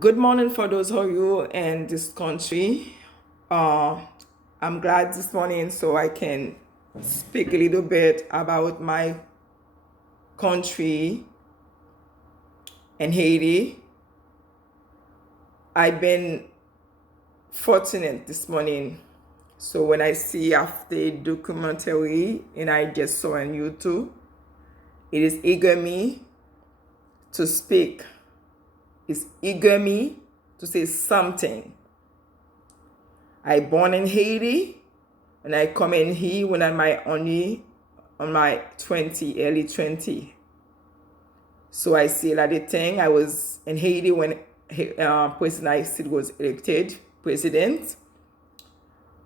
Good morning for those of you in this country. Uh, I'm glad this morning so I can speak a little bit about my country and Haiti. I've been fortunate this morning. So when I see after a documentary and I just saw on YouTube, it is eager me to speak. It's eager me to say something. I born in Haiti and I come in here when I'm on my 20, early 20. So I see a lot of things. I was in Haiti when President Aristide was elected president.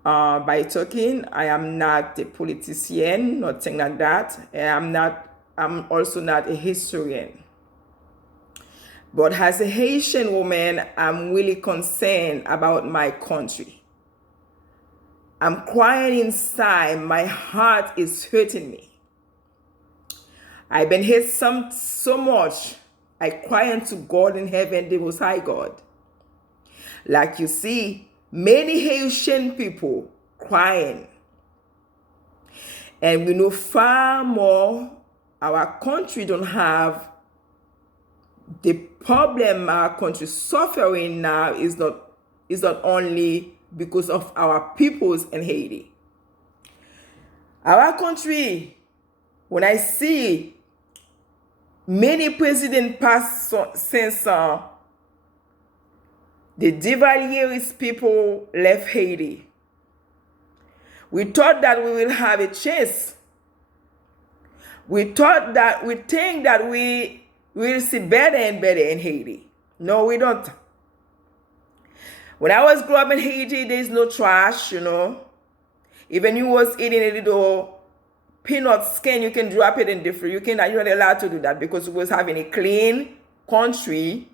By talking, I am not a politician, nothing like that. I'm also not a historian. But as a Haitian woman, I'm really concerned about my country. I'm crying inside. My heart is hurting me. I've been hit so much. I cry unto God in heaven, the Most High God. Like you see, many Haitian people crying. And we know far more our country don't have the problem our country suffering now is not only because of our peoples in Haiti. Our country, when I see many presidents passed since the Duvaliers people left Haiti, we thought that we will have a chance. We think that we will see better and better in Haiti. No, we don't. When I was growing up in Haiti, there's no trash, Even you was eating a little peanut skin, you can drop it in the fridge. You're not allowed to do that because we was having a clean country.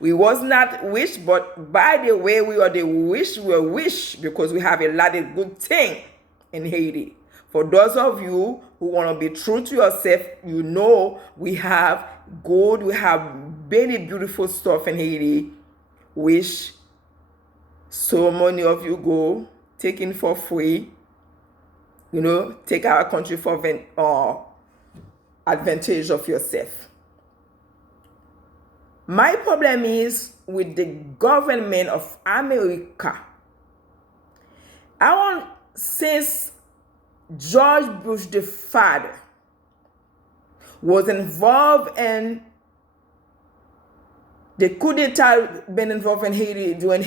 We was not rich, but by the way, we are the wish, we are rich because we have a lot of good thing in Haiti. For those of you who want to be true to yourself, we have gold, we have very beautiful stuff in Haiti, which so many of you go taking for free, take our country for advantage of yourself. My problem is with the government of America. Since George Bush the father was involved in the coup d'etat, been involved in Haiti during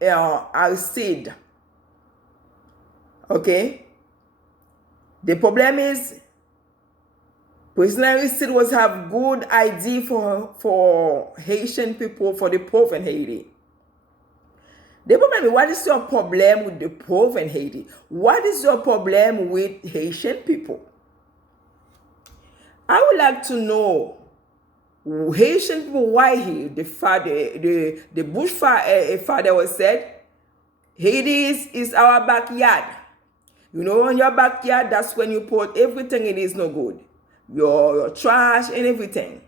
Aristide. Okay? The problem is President Aristide was have good idea for Haitian people, for the poor in Haiti. The problem is, what is your problem with the poor in Haiti? What is your problem with Haitian people? I would like to know Haitian people, why here? The Bush father was said, Haiti is our backyard. In your backyard, that's when you put everything it is no good. Your trash and everything.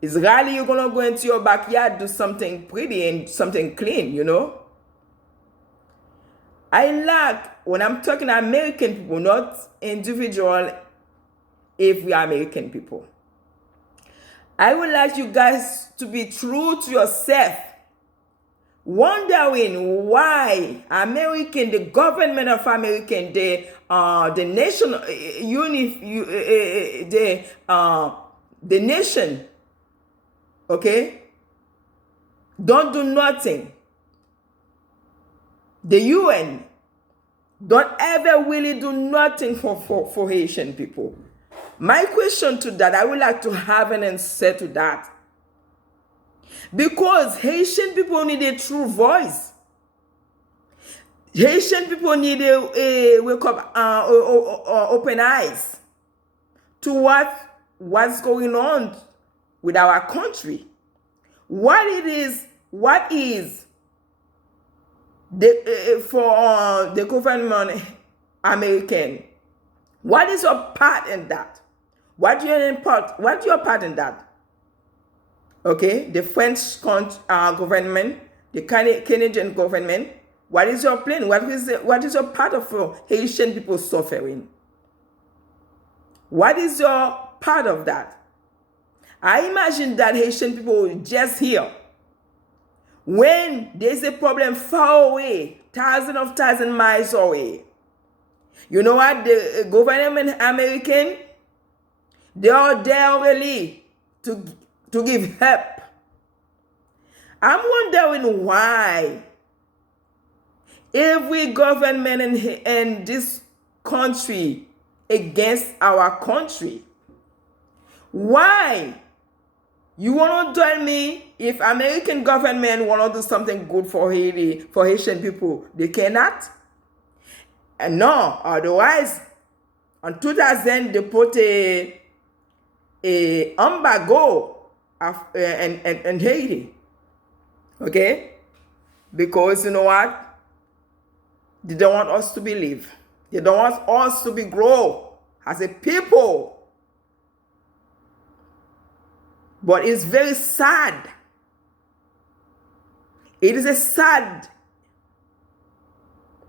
It's rarely you're gonna go into your backyard, do something pretty and something clean, I like when I'm talking American people, not individual, if we are American people. I would like you guys to be true to yourself. Wondering why the government of American, the nation, the nation, okay, don't do nothing. The UN don't ever really do nothing for Haitian people. My question to that, I would like to have an answer to that. Because Haitian people need a true voice. Haitian people need a wake up, open eyes to what's going on with our country. What is for the government American? What is your part in that? What your part in that? Okay, the French government, the Canadian government. What is your plan? What is your part of Haitian people suffering? What is your part of that? I imagine that Haitian people just here. When there's a problem far away, thousand miles away, you know what? The government American, they are there really to give help. I'm wondering why every government in this country against our country. Why? You want to tell me if American government want to do something good for Haiti, for Haitian people, they cannot? And no, otherwise, in 2000, they put a embargo in Haiti. Okay? Because you know what? They don't want us to believe. They don't want us to be grow as a people. But it's very sad. It is a sad.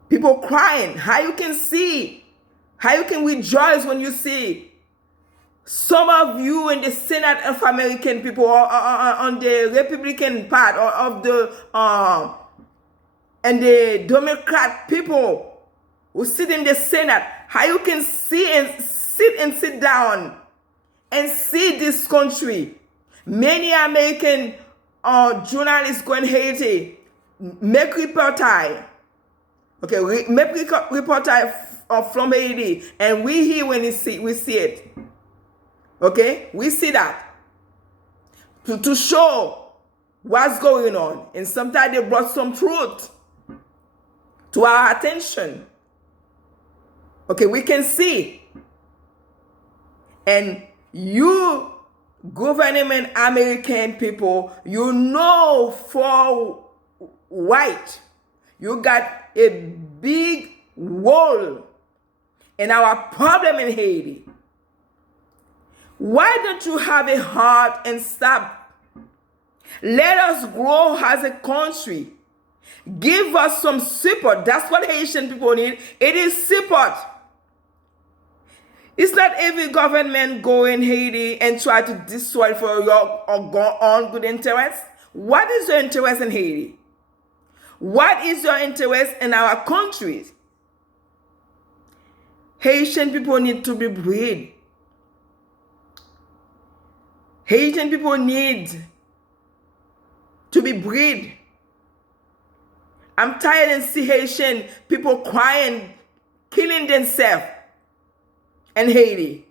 People crying. How you can see? How you can rejoice when you see some of you in the Senate of American people or on the Republican part or of the and the Democrat people who sit in the Senate? How you can see and sit down and see this country? Many American journalists go in Haiti, make reportage. Okay, make reportage from Haiti, and we hear when we see it. Okay, we see that to show what's going on, and sometimes they brought some truth to our attention. Okay, we can see, and you government American people, you know for white, you got a big role in our problem in Haiti. Why don't you have a heart and stop? Let us grow as a country. Give us some support. That's what Haitian people need. It is support. It's not every government go in Haiti and try to destroy for your own good interest. What is your interest in Haiti? What is your interest in our countries? Haitian people need to be breed. Haitian people need to be breed. I'm tired of seeing Haitian people crying, killing themselves in Haiti.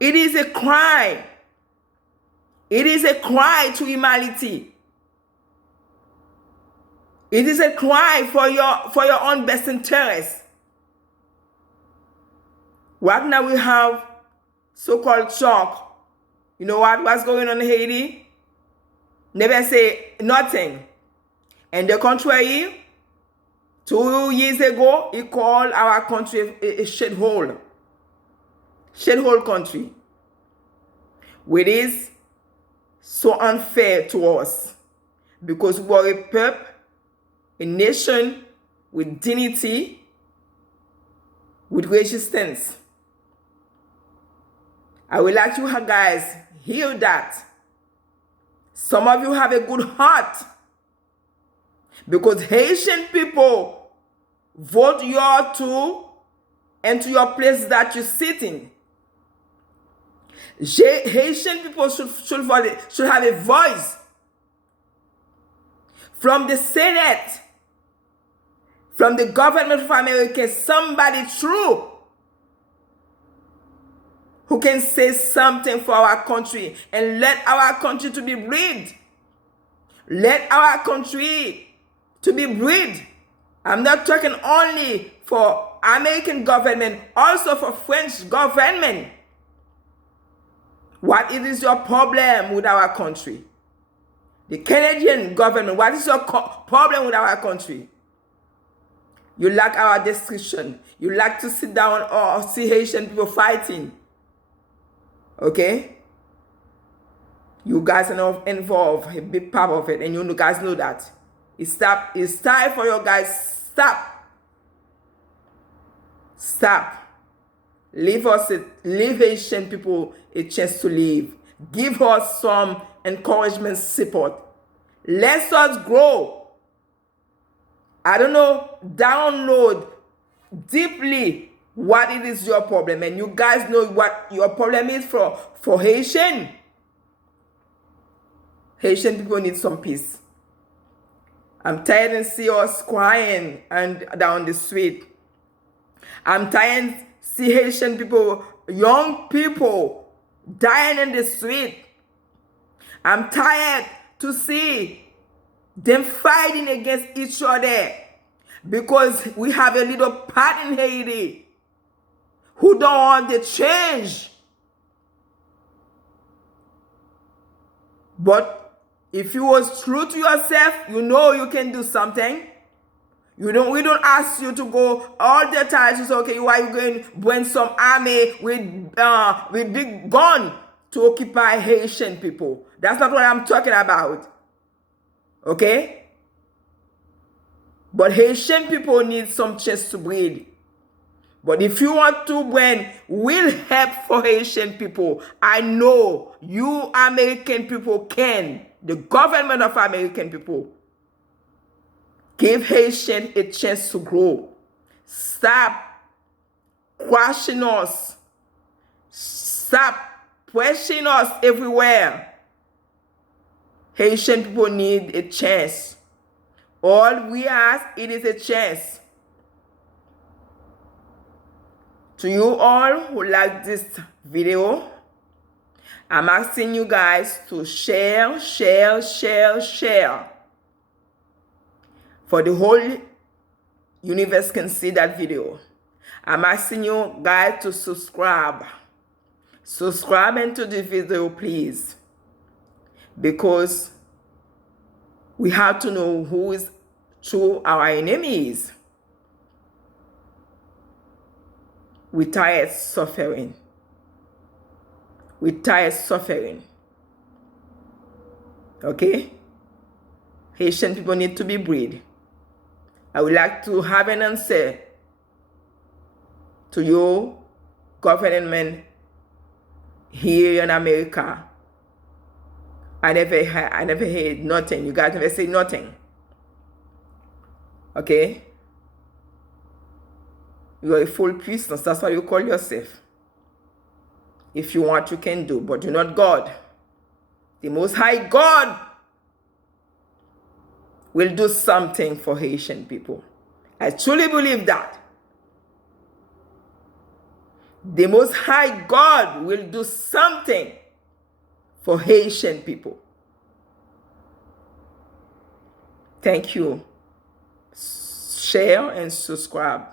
It is a cry. It is a cry to humanity. It is a cry for your own best interest. Right now we have so-called shock. You know what's going on in Haiti? Never say nothing. And the contrary, 2 years ago, he called our country a shithole. Shithole country. Which is so unfair to us. Because we are a people, a nation with dignity, with resistance. I would like you guys hear that. Some of you have a good heart. Because Haitian people vote you to into your place that you're sitting. Haitian people should have a voice. From the Senate, from the government of America, somebody true who can say something for our country and let our country to be breed. Let our country to be breed. I'm not talking only for American government, also for French government. What is your problem with our country? The Canadian government, what is your problem with our country? You like our destruction. You like to sit down or see Haitian people fighting. Okay? You guys are not involved, a big part of it, and you guys know that. It's time for you guys. Stop. Leave Haitian people a chance to live. Give us some encouragement, support. Let us grow. I don't know, download deeply what it is your problem, and you guys know what your problem is for Haitian. Haitian people need some peace. I'm tired and see us crying and down the street. I'm tired see Haitian people, young people, dying in the street. I'm tired to see them fighting against each other because we have a little part in Haiti who don't want the change. But if you was true to yourself, you know you can do something. We don't ask you to go all the time to say, okay, why are you going to bring some army with big gun to occupy Haitian people? That's not what I'm talking about. Okay? But Haitian people need some chance to breathe. But if you want to bring will help for Haitian people, I know you American people can. The government of American people. Give Haitian a chance to grow. Stop crushing us. Stop pushing us everywhere. Haitian people need a chance. All we ask, it is a chance. To you all who like this video, I'm asking you guys to share. For the whole universe can see that video. I'm asking you guys to subscribe. Subscribe into the video, please. Because we have to know who is true our enemies. We tired suffering. We tired suffering. Okay? Haitian people need to be breed. I would like to have an answer to your government here in America. I never heard nothing. You guys never say nothing. Okay? You are a full Christian. That's what you call yourself. If you want, you can do, but you're not God. The Most High God will do something for Haitian people. I truly believe that. The Most High God will do something for Haitian people. Thank you. Share and subscribe.